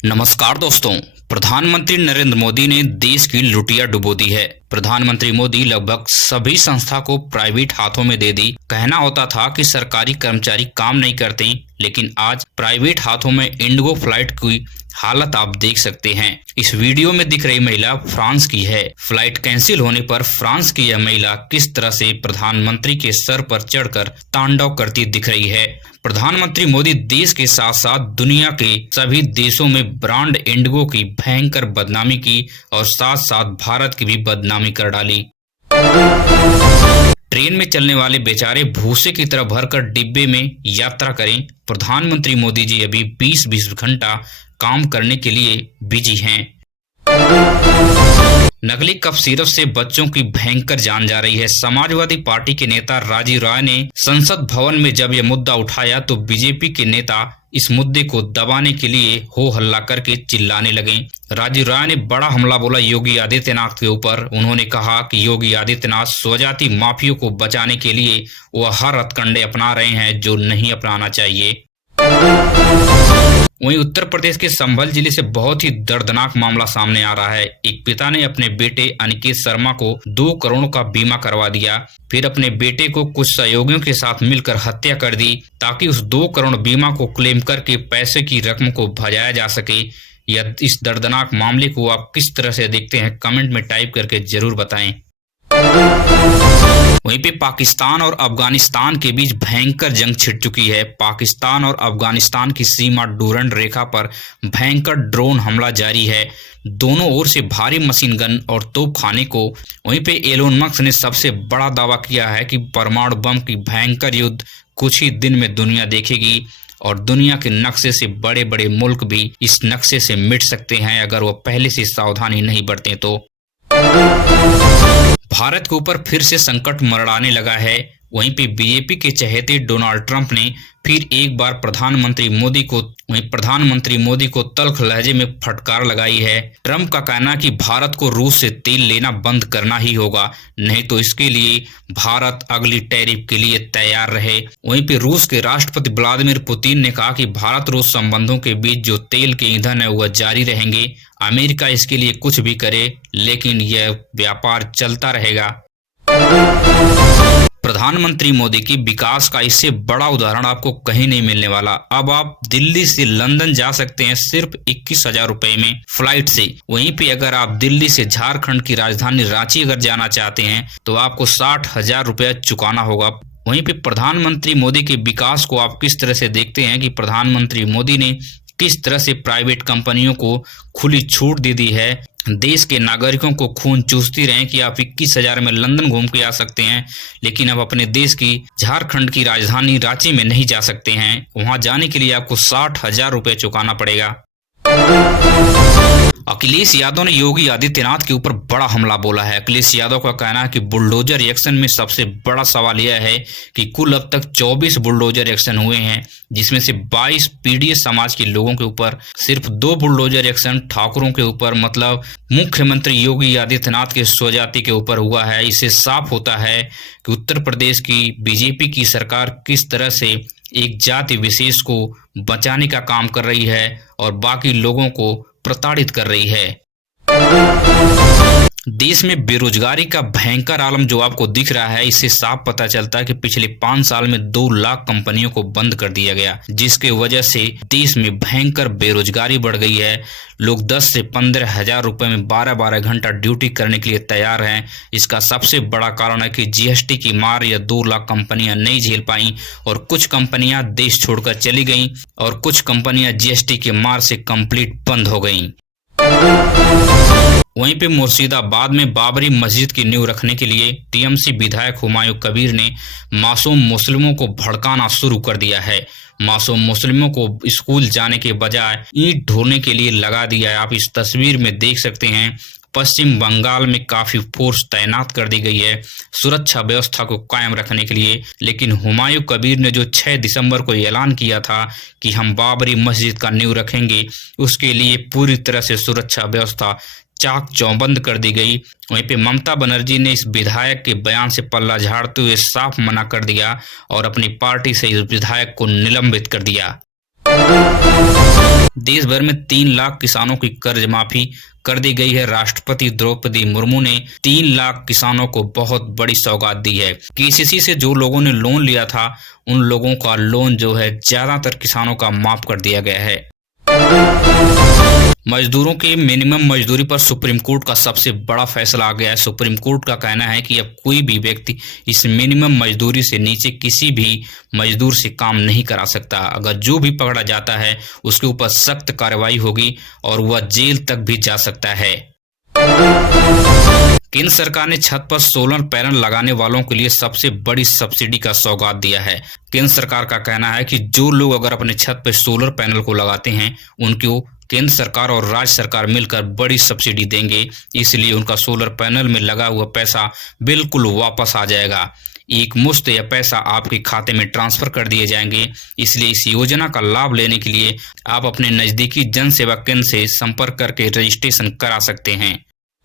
नमस्कार दोस्तों। प्रधानमंत्री नरेंद्र मोदी ने देश की लुटिया डुबो दी है। प्रधानमंत्री मोदी लगभग सभी संस्था को प्राइवेट हाथों में दे दी। कहना होता था कि सरकारी कर्मचारी काम नहीं करते, लेकिन आज प्राइवेट हाथों में इंडिगो फ्लाइट की हालत आप देख सकते हैं। इस वीडियो में दिख रही महिला फ्रांस की है। फ्लाइट कैंसिल होने पर फ्रांस की यह महिला किस तरह से प्रधानमंत्री के सर पर चढ़कर तांडव करती दिख रही है। प्रधानमंत्री मोदी देश के साथ साथ दुनिया के सभी देशों में ब्रांड इंडिगो की भयंकर बदनामी की और साथ साथ भारत की भी बदनामी कर डाली। ट्रेन में चलने वाले बेचारे भूसे की तरह भरकर डिब्बे में यात्रा करें। प्रधानमंत्री मोदी जी अभी 20-20 घंटा काम करने के लिए बिजी हैं। नकली कफ सिरप से बच्चों की भयंकर जान जा रही है। समाजवादी पार्टी के नेता राजीव राय ने संसद भवन में जब यह मुद्दा उठाया तो बीजेपी के नेता इस मुद्दे को दबाने के लिए हो हल्ला करके चिल्लाने लगे। राजीव राय ने बड़ा हमला बोला योगी आदित्यनाथ के ऊपर। उन्होंने कहा कि योगी आदित्यनाथ स्वजाति माफियों को बचाने के लिए वह हर हथकंडे अपना रहे हैं जो नहीं अपनाना चाहिए। वहीं उत्तर प्रदेश के संभल जिले से बहुत ही दर्दनाक मामला सामने आ रहा है। एक पिता ने अपने बेटे अनिकेत शर्मा को 2 करोड़ का बीमा करवा दिया, फिर अपने बेटे को कुछ सहयोगियों के साथ मिलकर हत्या कर दी ताकि उस 2 करोड़ बीमा को क्लेम करके पैसे की रकम को भजाया जा सके। या इस दर्दनाक मामले को आप किस तरह से देखते हैं, कमेंट में टाइप करके जरूर बताएं। वहीं पे पाकिस्तान और अफगानिस्तान के बीच भयंकर जंग छिड़ चुकी है। पाकिस्तान और अफगानिस्तान की सीमा डूरंड रेखा पर भयंकर ड्रोन हमला जारी है। दोनों ओर से भारी मशीन गन और तोपखाने को। वहीं पे एलोन मस्क ने सबसे बड़ा दावा किया है कि परमाणु बम की भयंकर युद्ध कुछ ही दिन में दुनिया देखेगी और दुनिया के नक्शे से बड़े बड़े मुल्क भी इस नक्शे से मिट सकते हैं अगर वो पहले से सावधानी नहीं बरतें तो। भारत के ऊपर फिर से संकट मंडराने लगा है। वहीं पे बीजेपी के चहेते डोनाल्ड ट्रंप ने फिर एक बार प्रधानमंत्री मोदी को तल्ख लहजे में फटकार लगाई है। ट्रंप का कहना कि भारत को रूस से तेल लेना बंद करना ही होगा, नहीं तो इसके लिए भारत अगली टैरिफ के लिए तैयार रहे। वहीं पे रूस के राष्ट्रपति व्लादिमीर पुतिन ने कहा कि भारत रूस संबंधों के बीच जो तेल के ईंधन है वह जारी रहेंगे। अमेरिका इसके लिए कुछ भी करे लेकिन यह व्यापार चलता रहेगा। प्रधानमंत्री मोदी की विकास का इससे बड़ा उदाहरण आपको कहीं नहीं मिलने वाला। अब आप दिल्ली से लंदन जा सकते हैं सिर्फ 21,000 रुपए में फ्लाइट से। वहीं पे अगर आप दिल्ली से झारखंड की राजधानी रांची अगर जाना चाहते हैं तो आपको 60,000 रुपया चुकाना होगा। वहीं पे प्रधानमंत्री मोदी के विकास को आप किस तरह से देखते हैं कि प्रधानमंत्री मोदी ने किस तरह से प्राइवेट कंपनियों को खुली छूट दे दी है। देश के नागरिकों को खून चूसती रहे कि आप 21,000 में लंदन घूम के आ सकते हैं, लेकिन अब अपने देश की झारखंड की राजधानी रांची में नहीं जा सकते हैं। वहां जाने के लिए आपको 60,000 रुपए चुकाना पड़ेगा। अखिलेश यादव ने योगी आदित्यनाथ के ऊपर बड़ा हमला बोला है। अखिलेश यादव का कहना है कि बुलडोजर एक्शन में सबसे बड़ा सवाल यह है कि कुल अब तक 24 बुलडोजर एक्शन हुए हैं, जिसमें से 22 पीडीएस समाज के लोगों के ऊपर, सिर्फ 2 बुलडोजर एक्शन ठाकुरों के ऊपर, मतलब मुख्यमंत्री योगी आदित्यनाथ के स्वजाति के ऊपर हुआ है। इससे साफ होता है कि उत्तर प्रदेश की बीजेपी की सरकार किस तरह से एक जाति विशेष को बचाने का काम कर रही है और बाकी लोगों को प्रताड़ित कर रही है। देश में बेरोजगारी का भयंकर आलम जो आपको दिख रहा है, इससे साफ पता चलता है कि पिछले 5 साल में 2 लाख कंपनियों को बंद कर दिया गया, जिसके वजह से देश में भयंकर बेरोजगारी बढ़ गई है। लोग 10 से 15 हजार रुपए में 12-12 घंटा ड्यूटी करने के लिए तैयार हैं। इसका सबसे बड़ा कारण है कि जीएसटी की मार या 2 लाख कंपनियां नहीं झेल पाई और कुछ कंपनियां देश छोड़कर चली गईं और कुछ कंपनियां जीएसटी के मार से कंप्लीट बंद हो गईं। वहीं पे मुर्शिदाबाद में बाबरी मस्जिद की नींव रखने के लिए टीएमसी विधायक हुमायूं कबीर ने मासूम मुस्लिमों को भड़काना शुरू कर दिया है। मासूम मुस्लिमों को स्कूल जाने के बजाय ईंट ढोने के लिए लगा दिया है। आप इस तस्वीर में देख सकते हैं पश्चिम बंगाल में काफी फोर्स तैनात कर दी गई है सुरक्षा व्यवस्था को कायम रखने के लिए। लेकिन हुमायूं कबीर ने जो 6 दिसंबर को ऐलान किया था कि हम बाबरी मस्जिद का नींव रखेंगे, उसके लिए पूरी तरह से सुरक्षा व्यवस्था चाक चौबंद कर दी गई। वहीं पे ममता बनर्जी ने इस विधायक के बयान से पल्ला झाड़ते हुए साफ मना कर दिया और अपनी पार्टी से इस विधायक को निलंबित कर दिया। देश भर में 3 लाख किसानों की कर्ज माफी कर दी गई है। राष्ट्रपति द्रौपदी मुर्मू ने 3 लाख किसानों को बहुत बड़ी सौगात दी है। केसीसी से जो लोगों ने लोन लिया था उन लोगों का लोन जो है ज्यादातर किसानों का माफ कर दिया गया है। मजदूरों के मिनिमम मजदूरी पर सुप्रीम कोर्ट का सबसे बड़ा फैसला आ गया है। सुप्रीम कोर्ट का कहना है कि अब कोई भी व्यक्ति इस मिनिमम मजदूरी से नीचे किसी भी मजदूर से काम नहीं करा सकता। अगर जो भी पकड़ा जाता है उसके ऊपर सख्त कार्रवाई होगी और वह जेल तक भी जा सकता है। केंद्र सरकार ने छत पर सोलर पैनल लगाने वालों के लिए सबसे बड़ी सब्सिडी का सौगात दिया है। केंद्र सरकार का कहना है कि जो लोग अगर अपने छत पर सोलर पैनल को लगाते हैं उनको केंद्र सरकार और राज्य सरकार मिलकर बड़ी सब्सिडी देंगे, इसलिए उनका सोलर पैनल में लगा हुआ पैसा बिल्कुल वापस आ जाएगा। एक मुश्त यह पैसा आपके खाते में ट्रांसफर कर दिए जाएंगे। इसलिए इस योजना का लाभ लेने के लिए आप अपने नजदीकी जन सेवा केंद्र से संपर्क करके रजिस्ट्रेशन करा सकते हैं।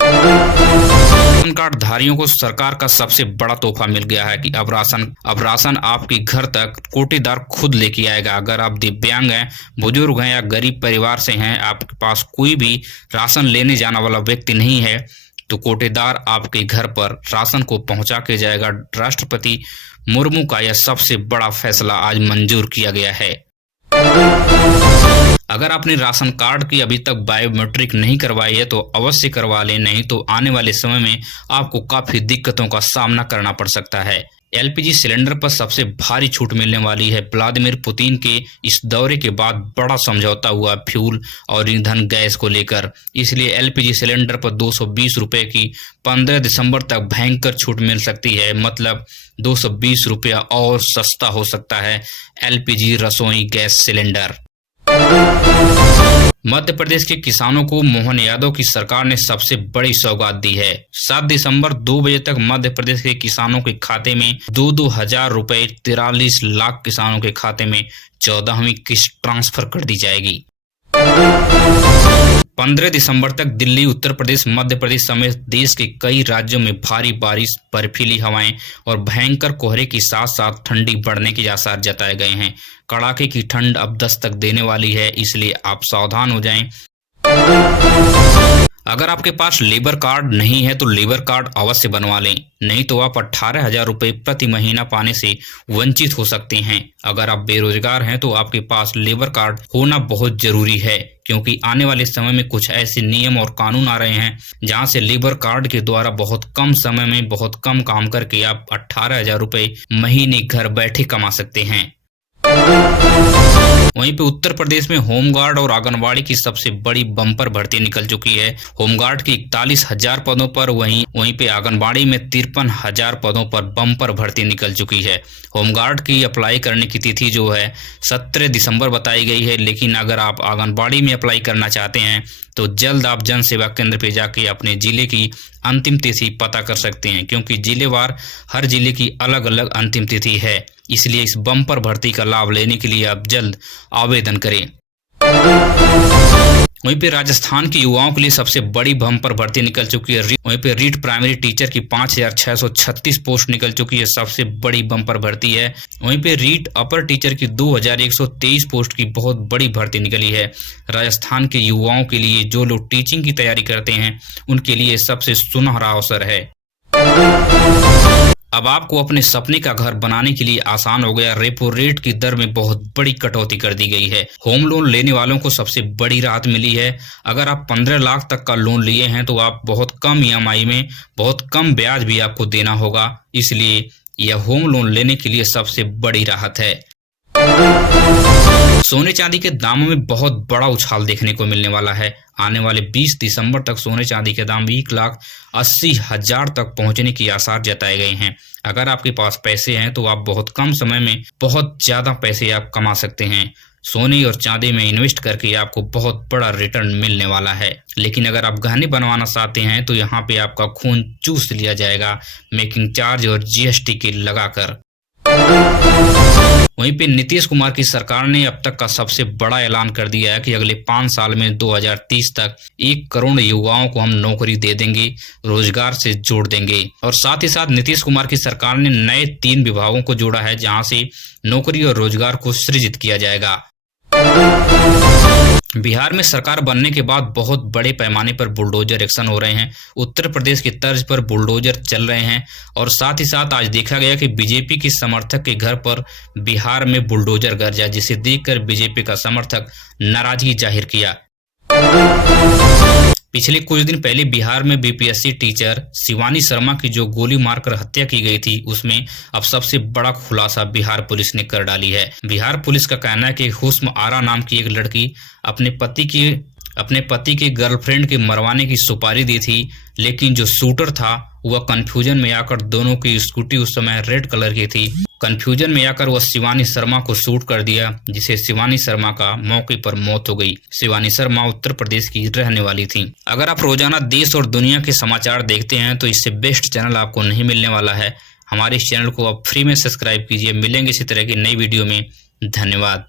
राशन कार्ड धारियों को सरकार का सबसे बड़ा तोहफा मिल गया है कि अब राशन आपके घर तक कोटेदार खुद लेके आएगा। अगर आप दिव्यांग हैं, बुजुर्ग हैं या गरीब परिवार से हैं, आपके पास कोई भी राशन लेने जाने वाला व्यक्ति नहीं है तो कोटेदार आपके घर पर राशन को पहुंचा के जाएगा। राष्ट्रपति मुर्मू का यह सबसे बड़ा फैसला आज मंजूर किया गया है। अगर आपने राशन कार्ड की अभी तक बायोमेट्रिक नहीं करवाई है तो अवश्य करवा लें, नहीं तो आने वाले समय में आपको काफी दिक्कतों का सामना करना पड़ सकता है। एलपीजी सिलेंडर पर सबसे भारी छूट मिलने वाली है। व्लादिमीर पुतिन के इस दौरे के बाद बड़ा समझौता हुआ फ्यूल और ईंधन गैस को लेकर, इसलिए एलपीजी सिलेंडर पर 220 रुपए की 15 दिसंबर तक भयंकर छूट मिल सकती है। मतलब 220 रुपया और सस्ता हो सकता है एलपीजी रसोई गैस सिलेंडर। मध्य प्रदेश के किसानों को मोहन यादव की सरकार ने सबसे बड़ी सौगात दी है। 7 दिसंबर 2 बजे तक मध्य प्रदेश के किसानों के खाते में 2-2 हजार रुपए 43 लाख किसानों के खाते में 14वीं किस्त ट्रांसफर कर दी जाएगी। 15 दिसंबर तक दिल्ली, उत्तर प्रदेश, मध्य प्रदेश समेत देश के कई राज्यों में भारी बारिश, बर्फीली हवाएं और भयंकर कोहरे के साथ साथ ठंडी बढ़ने के आसार जताए गए हैं। कड़ाके की ठंड अब दस्तक देने वाली है, इसलिए आप सावधान हो जाएं। अगर आपके पास लेबर कार्ड नहीं है तो लेबर कार्ड अवश्य बनवा लें, नहीं तो आप 18,000 रुपए प्रति महीना पाने से वंचित हो सकते हैं। अगर आप बेरोजगार हैं तो आपके पास लेबर कार्ड होना बहुत जरूरी है, क्योंकि आने वाले समय में कुछ ऐसे नियम और कानून आ रहे हैं जहां से लेबर कार्ड के द्वारा बहुत कम समय में बहुत कम काम करके आप 18,000 रुपए महीने घर बैठे कमा सकते हैं। वहीं पे उत्तर प्रदेश में होमगार्ड और आंगनबाड़ी की सबसे बड़ी बम्पर भर्ती निकल चुकी है। होमगार्ड की 41,000 पदों पर, वहीं पे आंगनबाड़ी में 53,000 पदों पर बम्पर भर्ती निकल चुकी है। होमगार्ड की अप्लाई करने की तिथि जो है 17 दिसंबर बताई गई है, लेकिन अगर आप आंगनबाड़ी में अप्लाई करना चाहते हैं तो जल्द आप जन सेवा केंद्र पे जाके अपने जिले की अंतिम तिथि पता कर सकते हैं, क्योंकि जिलेवार हर जिले की अलग अलग अंतिम तिथि है। इसलिए इस बम्पर भर्ती का लाभ लेने के लिए आप जल्द आवेदन करें। वहीं पे राजस्थान के युवाओं के लिए सबसे बड़ी बम्पर भर्ती निकल चुकी है। वहीं पे रीट प्राइमरी टीचर की 5,636 पोस्ट निकल चुकी है, सबसे बड़ी बम्पर भर्ती है। वहीं पे रीट अपर टीचर की 2,123 पोस्ट की बहुत बड़ी भर्ती निकली है। राजस्थान के युवाओं के लिए, जो लोग टीचिंग की तैयारी करते हैं, उनके लिए सबसे सुनहरा अवसर है। अब आपको अपने सपने का घर बनाने के लिए आसान हो गया। रेपो रेट की दर में बहुत बड़ी कटौती कर दी गई है। होम लोन लेने वालों को सबसे बड़ी राहत मिली है। अगर आप 15 लाख तक का लोन लिए हैं तो आप बहुत कम ईएमआई में बहुत कम ब्याज भी आपको देना होगा, इसलिए यह होम लोन लेने के लिए सबसे बड़ी राहत है। सोने चांदी के दामों में बहुत बड़ा उछाल देखने को मिलने वाला है। आने वाले 20 दिसंबर तक सोने चांदी के दाम 1,80,000 तक पहुंचने की आसार जताए गए हैं। अगर आपके पास पैसे हैं तो आप बहुत कम समय में बहुत ज्यादा पैसे आप कमा सकते हैं। सोने और चांदी में इन्वेस्ट करके आपको बहुत बड़ा रिटर्न मिलने वाला है। लेकिन अगर आप गहने बनवाना चाहते हैं तो यहाँ पे आपका खून चूस लिया जाएगा मेकिंग चार्ज और जीएसटी के लगाकर। वहीं पे नीतीश कुमार की सरकार ने अब तक का सबसे बड़ा ऐलान कर दिया है कि अगले 5 साल में 2030 तक 1 करोड़ युवाओं को हम नौकरी दे देंगे, रोजगार से जोड़ देंगे। और साथ ही साथ नीतीश कुमार की सरकार ने नए 3 विभागों को जोड़ा है जहां से नौकरी और रोजगार को सृजित किया जाएगा। बिहार में सरकार बनने के बाद बहुत बड़े पैमाने पर बुलडोजर एक्शन हो रहे हैं। उत्तर प्रदेश की तर्ज पर बुलडोजर चल रहे हैं और साथ ही साथ आज देखा गया कि बीजेपी के समर्थक के घर पर बिहार में बुलडोजर गरजा, जिसे देखकर बीजेपी का समर्थक नाराजगी जाहिर किया। पिछले कुछ दिन पहले बिहार में बीपीएससी टीचर शिवानी शर्मा की जो गोली मारकर हत्या की गई थी, उसमें अब सबसे बड़ा खुलासा बिहार पुलिस ने कर डाली है। बिहार पुलिस का कहना है कि हुस्न आरा नाम की एक लड़की अपने पति के गर्लफ्रेंड के मरवाने की सुपारी दी थी, लेकिन जो शूटर था वह कंफ्यूजन में आकर, दोनों की स्कूटी उस समय रेड कलर की थी, कंफ्यूजन में आकर वह शिवानी शर्मा को शूट कर दिया, जिसे शिवानी शर्मा का मौके पर मौत हो गई। शिवानी शर्मा उत्तर प्रदेश की रहने वाली थी। अगर आप रोजाना देश और दुनिया के समाचार देखते हैं तो इससे बेस्ट चैनल आपको नहीं मिलने वाला है। हमारे इस चैनल को आप फ्री में सब्सक्राइब कीजिए। मिलेंगे इसी तरह की नई वीडियो में। धन्यवाद।